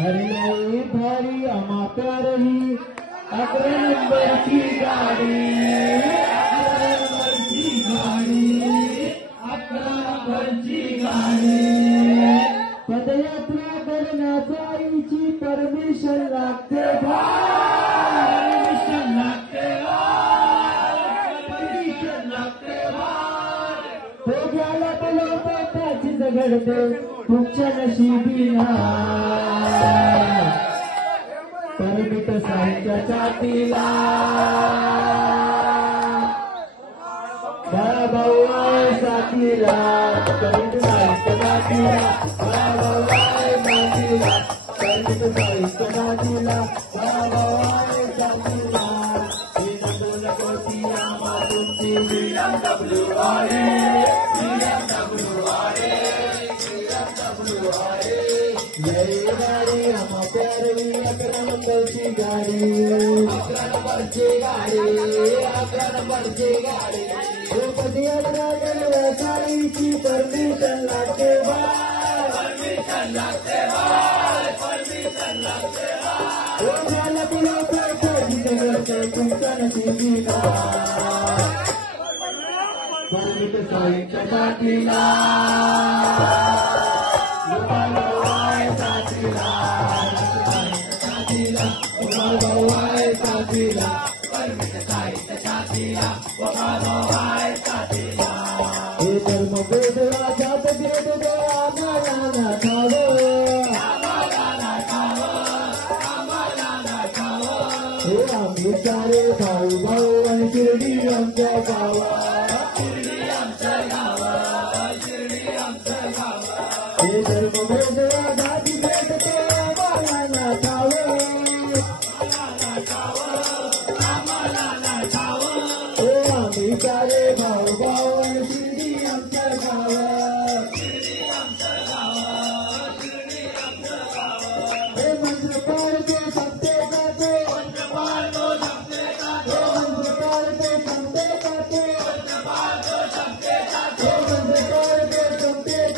अरे आई भारी आम्हा प्यारही 11 नंबरची गाडी 11 नंबरची गाडी 11 नंबरची गाडी पदयात्रा करण्याचा आईची परमिशन लागते परमिशन लागते परमिशन लागते तो ज्याला बोलवतो त्याची घडते तुमच्या नशिबीला परमित साईच्या छातीला भाऊ साथीला परमित साईच्या छातीला भाऊ साथीला परमित साईच्या छातीला भाऊ साथीला कोटिया मातुंची BMW ये गाड़ी हम प्यारी 11 नंबरची गाडी 11 नंबरची गाडी 11 नंबरची गाडी पदयात्रा करण्याची परमिशन लागते परमिशन लागते परमिशन लागते झाला तुला तुमच्या नशिबीला परमित साईच्या छातीला हे धर्म बोधला जात भेद दे आम्हाला हे आम्ही सारे भाऊ भाऊ आणि शिर्डी आमच्या गावा हे धर्म बोधला जात भेद दे आम्हाला सारे भाऊ भाऊ शिर्डी आमच्या गावात हे मंत्र पाळते संपते जाते मंत्र पाळते संपते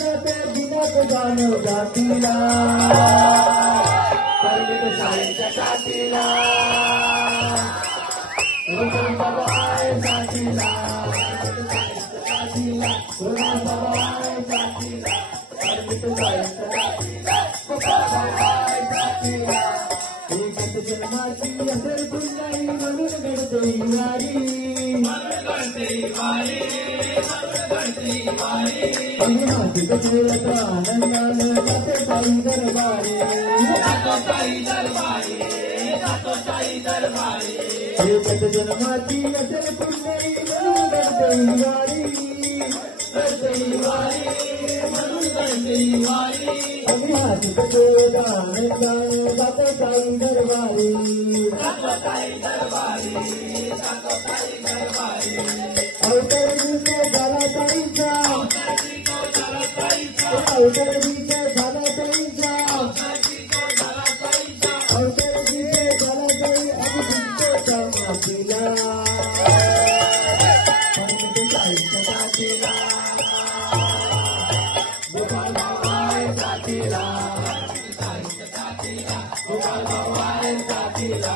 जाते दिनात जाणव जातीला परमित साईच्या छातीला साथीला परमित एकच जन्माची असेल पुन्हाही म्हणून घडते वारी कचेरचा आनंदानं जाते साई दरबारी एकच जन्माची असेल पुन्हाही म्हणून घडते वारी अभिहात कचेरचा आनंदानं जाते साई दरबारी अवतर दिवसे झाला साईचा अवतर दिवसे झाला साईचा अवतर दिवसे झाला साई आणि तुमच्या मातीला परमित साईच्या छातीला गोपाल भाऊ साथीला गोपाल भाऊ साथीला